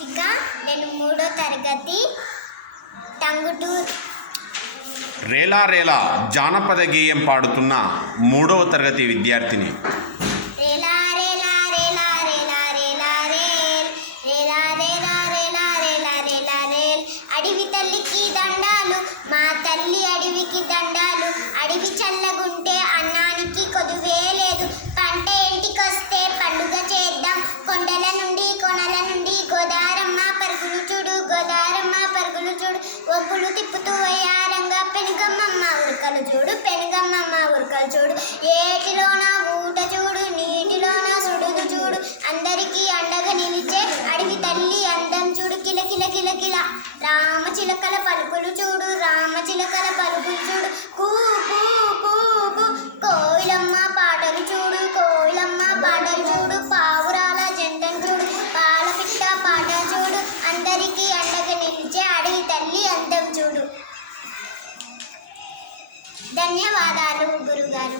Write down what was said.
హన్సిక. నేను 3వ తరగతి టంగుటూర్. రేలా రేలా జానపద గేయం పాడుతున్న 3వ తరగతి విద్యార్థిని. రేలా రేలా రేలా రేలా రేలా రేల్, రేలా రేలా రేలా రేలా రేలా రేల్. అడవి తల్లికి దండాలు, మా తల్లి అడవికి దండాలు. అడవి చల్లగుంటే అన్నానికి కొదువే లేదు. పంట ఇంటికొస్తే పండుగ చేద్దాం. కొండల నుండి కొనల నుండి గోదారమ్మ పరుగులు చూడు, గోదారమ్మ పరుగులు చూడు. ఒప్పులు తిప్పుతూ వయ్యారంగా పెనుగమ్మమ్మ ఉరకలు చూడు, పెనుగమ్మమ్మ ఉరకలు చూడు. ఏటిలోన ఊట చూడు, నీటిలోన సుడుగు చూడు. అందరికీ అండగా నిలిచే అడవి తల్లి అందం చూడు. కిల కిల కిల కిల రామచిలకల పలుకులు చూడు, రామచిలకల పలుకులు చూడు. కూ కూ కూ కూ కోయిలమ్మ పాటలు చూడు, కోయిలమ్మ పాటలు చూడు. పావురాల జంటను చూడు, పాలపిట్ట పాట చూడు. అందరికీ అండగా నిలిచే అడవి తల్లి అందం చూడు. ధన్యవాదాలు గురుగారు.